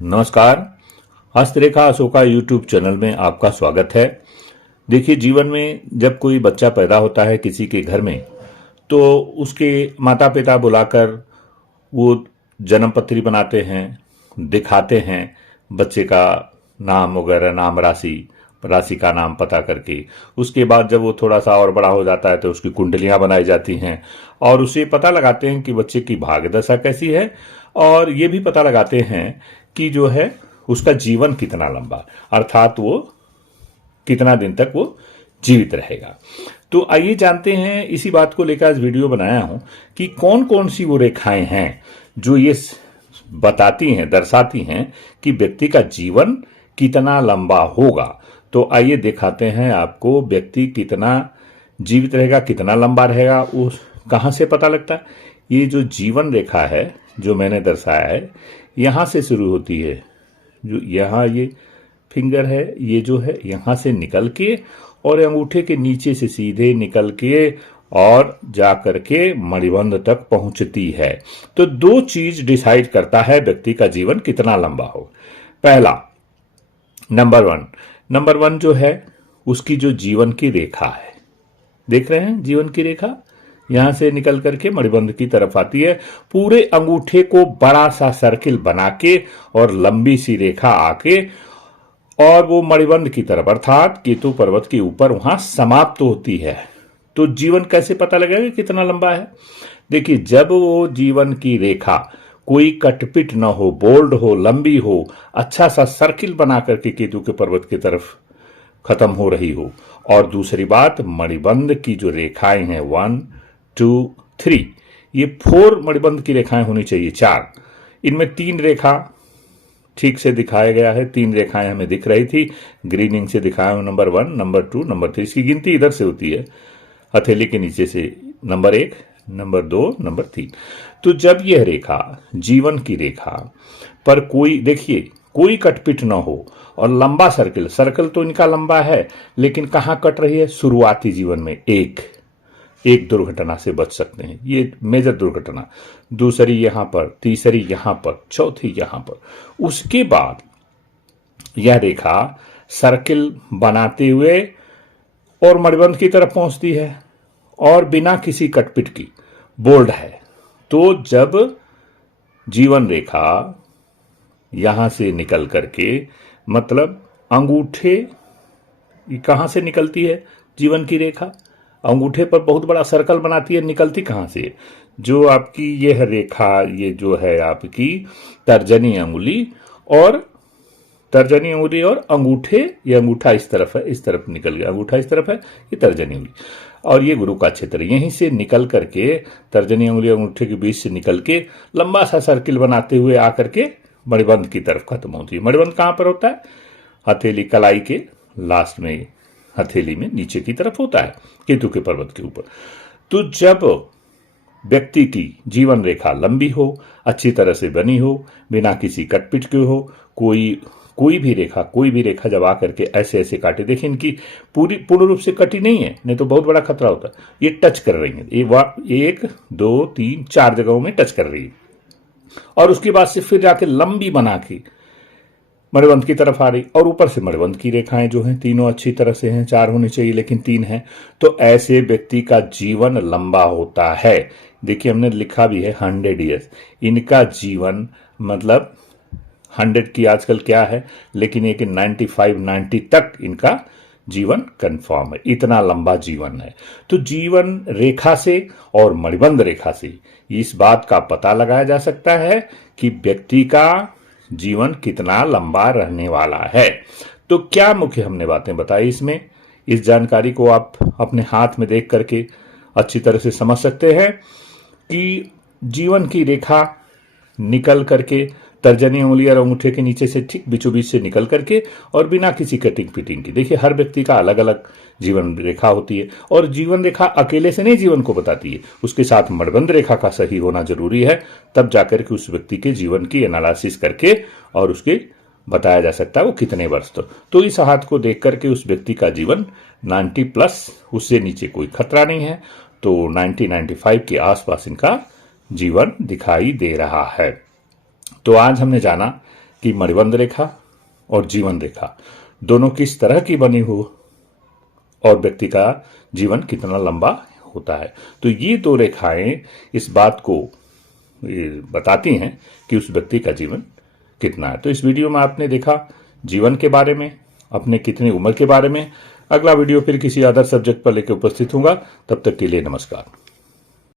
नमस्कार। हस्तरेखा Ashoka YouTube channel में आपका स्वागत है। देखिए, जीवन में जब कोई बच्चा पैदा होता है किसी के घर में, तो उसके माता पिता बुलाकर वो जन्म पत्री बनाते हैं, दिखाते हैं बच्चे का नाम वगैरह, नाम राशि, राशि का नाम पता करके। उसके बाद जब वो थोड़ा सा और बड़ा हो जाता है तो उसकी कुंडलियां बनाई जाती हैं और उसे पता लगाते हैं कि बच्चे की भाग्य दशा कैसी है, और ये भी पता लगाते हैं कि जो है उसका जीवन कितना लंबा, अर्थात वो कितना दिन तक वो जीवित रहेगा। तो आइए जानते हैं, इसी बात को लेकर आज वीडियो बनाया हूं कि कौन कौन सी वो रेखाएं हैं जो ये बताती हैं, दर्शाती हैं कि व्यक्ति का जीवन कितना लंबा होगा। तो आइए दिखाते हैं आपको व्यक्ति कितना जीवित रहेगा, कितना लंबा रहेगा, वो कहां से पता लगता है। ये जो जीवन रेखा है जो मैंने दर्शाया है, यहां से शुरू होती है। जो यहां ये फिंगर है, ये जो है यहां से निकल के और अंगूठे के नीचे से सीधे निकल के और जा करके मणिबंध तक पहुंचती है। तो दो चीज डिसाइड करता है व्यक्ति का जीवन कितना लंबा हो। पहला, नंबर वन जो है उसकी जो जीवन की रेखा है, देख रहे हैं जीवन की रेखा यहां से निकल करके मणिबंध की तरफ आती है। पूरे अंगूठे को बड़ा सा सर्किल बना के और लंबी सी रेखा आके और वो मणिबंध की तरफ अर्थात केतु पर्वत के ऊपर वहां समाप्त होती है। तो जीवन कैसे पता लगेगा कितना लंबा है। देखिए, जब वो जीवन की रेखा कोई कटपिट न हो, बोल्ड हो, लंबी हो, अच्छा सा सर्किल बना करके केतु के पर्वत की तरफ खत्म हो रही हो, और दूसरी बात मणिबंध की जो रेखाएं हैं 1 2 3, ये 4 मणिबंध की रेखाएं होनी चाहिए, 4। इनमें 3 रेखा ठीक से दिखाया गया है, 3 रेखाएं हमें दिख रही थी, ग्रीनिंग से दिखाया हूं। नंबर 1, नंबर 2, नंबर 3, इसकी गिनती इधर से होती है, हथेली के नीचे से नंबर 1, नंबर 2, नंबर 3। तो जब यह रेखा जीवन की रेखा पर कोई, देखिए, कोई कटपिट ना हो और लंबा सर्कल तो इनका लंबा है, लेकिन कहां कट रही है, शुरुआती जीवन में एक दुर्घटना से बच सकते हैं, ये मेजर दुर्घटना, दूसरी यहां पर, तीसरी यहां पर, चौथी यहां पर। उसके बाद यह रेखा सर्किल बनाते हुए और मणिबंध की तरफ पहुंचती है और बिना किसी कटपिट की बोल्ड है। तो जब जीवन रेखा यहां से निकल करके, मतलब अंगूठे कहां से निकलती है, जीवन की रेखा अंगूठे पर बहुत बड़ा सर्कल बनाती है, निकलती कहां से, जो आपकी यह रेखा, ये जो है आपकी तर्जनी अंगुली और अंगूठे, ये अंगूठा इस तरफ है, इस तरफ निकल गया, अंगूठा इस तरफ है, ये तर्जनी अंगुली, और ये गुरु का क्षेत्र, यहीं से निकल करके तर्जनी अंगुली अंगूठे के बीच से निकल के लंबा सा सर्किल बनाते हुए आकर के मणिबंध की तरफ खत्म होती है। मणिबंध कहां पर होता है, हथेली कलाई के लास्ट में, हथेली में नीचे की तरफ होता है, केतु के पर्वत के ऊपर। तो जब व्यक्ति की जीवन रेखा लंबी हो, अच्छी तरह से बनी हो, बिना किसी कटपिट के हो, कोई भी रेखा जब आकर के ऐसे ऐसे काटे, देखिए इनकी पूर्ण रूप से कटी नहीं है, नहीं तो बहुत बड़ा खतरा होता है। ये टच कर रही है, 1 2 3 4 जगहों में टच कर रही है, और उसके बाद से फिर जाके लंबी बना के मणिबंध की तरफ आ रही, और ऊपर से मणिबंध की रेखाएं जो हैं तीनों अच्छी तरह से हैं, 4 होनी चाहिए लेकिन 3 हैं। तो ऐसे व्यक्ति का जीवन लंबा होता है। देखिए, हमने लिखा भी है 100 ईयर्स, इनका जीवन, मतलब 100 की आजकल क्या है, लेकिन ये कि 95 90 तक इनका जीवन कंफर्म है, इतना लंबा जीवन है। तो जीवन रेखा से और मणिबंध रेखा से इस बात का पता लगाया जा सकता है कि व्यक्ति का जीवन कितना लंबा रहने वाला है। तो क्या मुख्य हमने बातें बताई इसमें, इस जानकारी को आप अपने हाथ में देख करके अच्छी तरह से समझ सकते हैं कि जीवन की रेखा निकल करके तर्जनी उंगली और अंगूठे के नीचे से ठीक बीचों बीच से निकल करके और बिना किसी कटिंग फिटिंग की, देखिए हर व्यक्ति का अलग अलग जीवन रेखा होती है, और जीवन रेखा अकेले से नहीं जीवन को बताती है, उसके साथ मणिबंध रेखा का सही होना जरूरी है, तब जाकर के उस व्यक्ति के जीवन की एनालिसिस करके और उसके बताया जा सकता है वो कितने वर्ष तो इस हाथ को देख करके उस व्यक्ति का जीवन 90 प्लस, उससे नीचे कोई खतरा नहीं है, तो 90-95 के आसपास इनका जीवन दिखाई दे रहा है। तो आज हमने जाना कि मणिबंध रेखा और जीवन रेखा दोनों किस तरह की बनी हो और व्यक्ति का जीवन कितना लंबा होता है। तो ये दो रेखाएं इस बात को बताती हैं कि उस व्यक्ति का जीवन कितना है। तो इस वीडियो में आपने देखा जीवन के बारे में, अपने कितनी उम्र के बारे में। अगला वीडियो फिर किसी अदर सब्जेक्ट पर लेकर उपस्थित होगा। तब तक के लिए नमस्कार।